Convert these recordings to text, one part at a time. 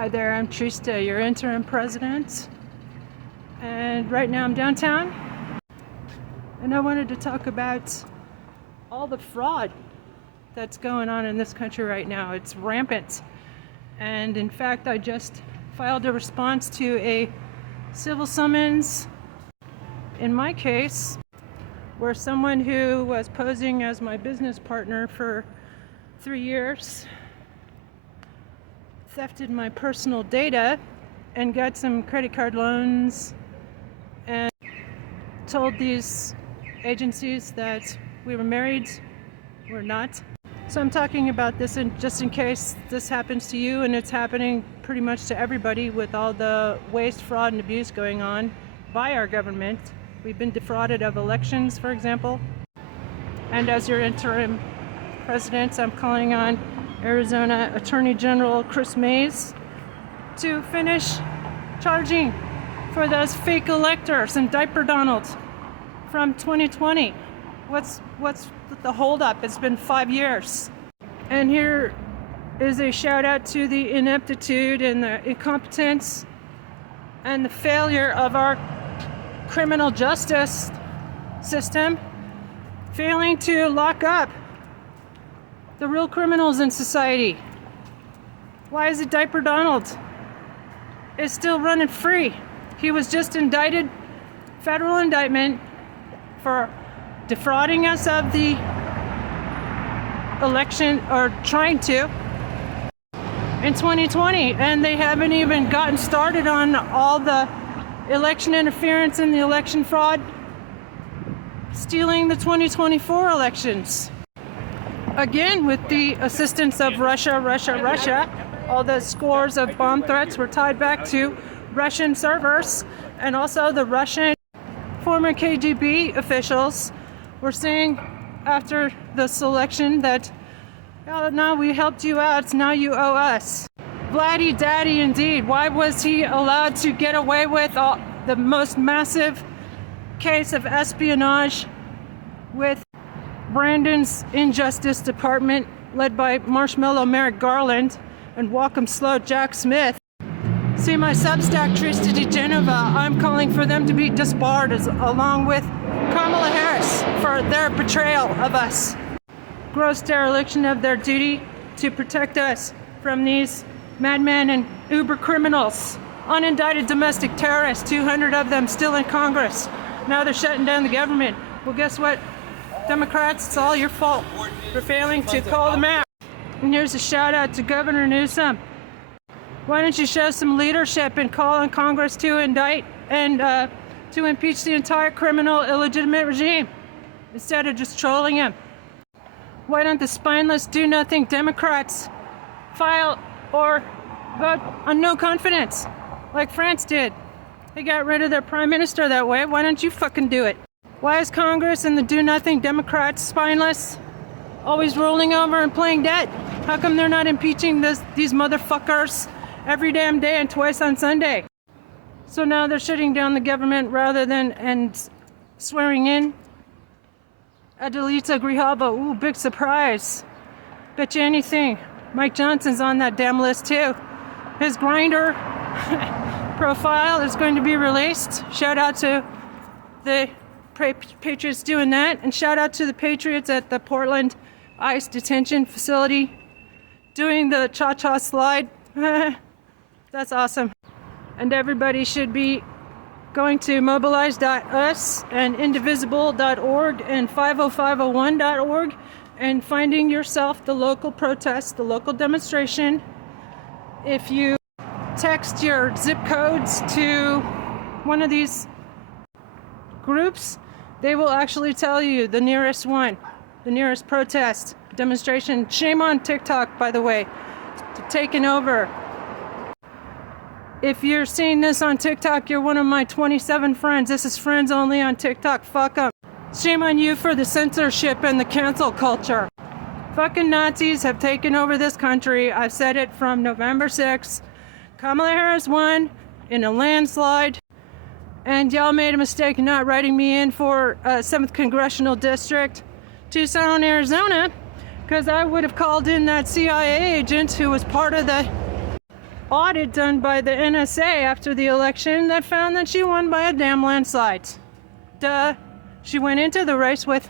Hi there, I'm Trista, your interim president. And right now I'm downtown. And I wanted to talk about all the fraud that's going on in this country right now. It's rampant. And in fact, I just filed a response to a civil summons, in my case, where someone who was posing as my business partner for 3 years thefted my personal data and got some credit card loans and told these agencies that we were married. We're not. So I'm talking about this just in case this happens to you, and it's happening pretty much to everybody with all the waste, fraud, and abuse going on by our government. We've been defrauded of elections, for example. And as your interim president, I'm calling on Arizona Attorney General Chris Mays to finish charging for those fake electors and Diaper Donald from 2020. What's the holdup? It's been 5 years. And here is a shout out to the ineptitude and the incompetence and the failure of our criminal justice system, failing to lock up the real criminals in society. Why is it Diaper Donald is still running free? He was just indicted, federal indictment, for defrauding us of the election, or trying to, in 2020, and they haven't even gotten started on all the election interference and the election fraud, stealing the 2024 elections. Again, with the assistance of Russia. All the scores of bomb threats were tied back to Russian servers, and also the Russian former KGB officials were saying after this election that, oh, now we helped you out, now you owe us. Vladdy Daddy indeed. Why was he allowed to get away with the most massive case of espionage with Brandon's Injustice Department, led by Marshmallow Merrick Garland and Walcom Slow Jack Smith? See my Substack, Trista DeGenova. I'm calling for them to be disbarred, along with Kamala Harris, for their betrayal of us. Gross dereliction of their duty to protect us from these madmen and uber criminals. Unindicted domestic terrorists, 200 of them still in Congress. Now they're shutting down the government. Well, guess what, Democrats? It's all your fault for failing to call them out. And here's a shout out to Governor Newsom. Why don't you show some leadership and call on Congress to indict and to impeach the entire criminal, illegitimate regime instead of just trolling him? Why don't the spineless, do-nothing Democrats file or vote on no confidence like France did? They got rid of their prime minister that way. Why don't you fucking do it? Why is Congress and the do-nothing Democrats spineless, always rolling over and playing dead? How come they're not impeaching these motherfuckers every damn day and twice on Sunday? So now they're shutting down the government rather than swearing in Adelita Grijalva. Ooh, big surprise. Bet you anything, Mike Johnson's on that damn list too. His Grindr profile is going to be released. Shout out to the Patriots doing that, and shout out to the Patriots at the Portland ICE detention facility doing the cha-cha slide. That's awesome. And everybody should be going to mobilize.us and indivisible.org and 50501.org and finding yourself the local protest, the local demonstration. If you text your zip codes to one of these groups, they will actually tell you the nearest one, the nearest protest, demonstration. Shame on TikTok, by the way, taking over. If you're seeing this on TikTok, you're one of my 27 friends. This is friends only on TikTok. Fuck them. Shame on you for the censorship and the cancel culture. Fucking Nazis have taken over this country. I've said it from November 6th. Kamala Harris won in a landslide. And y'all made a mistake in not writing me in for 7th Congressional District, Tucson, Arizona, because I would have called in that CIA agent who was part of the audit done by the NSA after the election that found that she won by a damn landslide. Duh. She went into the race with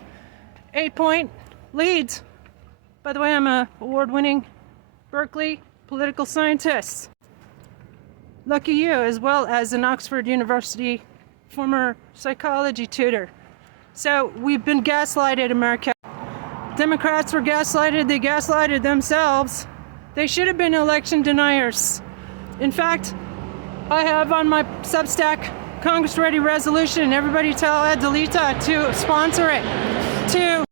8-point leads. By the way, I'm an award-winning Berkeley political scientist. Lucky you, as well as an Oxford University former psychology tutor. So we've been gaslighted, America. Democrats were gaslighted. They gaslighted themselves. They should have been election deniers. In fact, I have on my Substack Congress Ready resolution. Everybody tell Adelita to sponsor it. To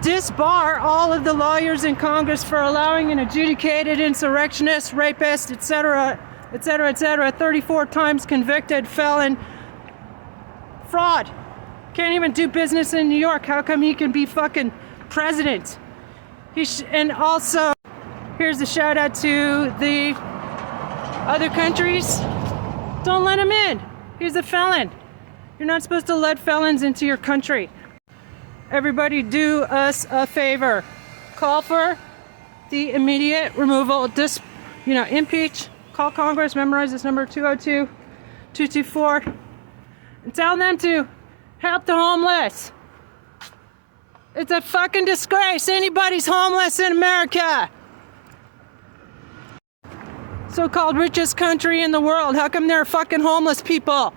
disbar all of the lawyers in Congress for allowing an adjudicated insurrectionist, rapist, etc., 34 times convicted felon fraud. Can't even do business in New York. How come he can be fucking president? And also, here's a shout out to the other countries. Don't let him in. He's a felon. You're not supposed to let felons into your country. Everybody do us a favor. Call for the immediate removal, impeach, call Congress, memorize this number 202-224, and tell them to help the homeless. It's a fucking disgrace. Anybody's homeless in America. So-called richest country in the world. How come there are fucking homeless people?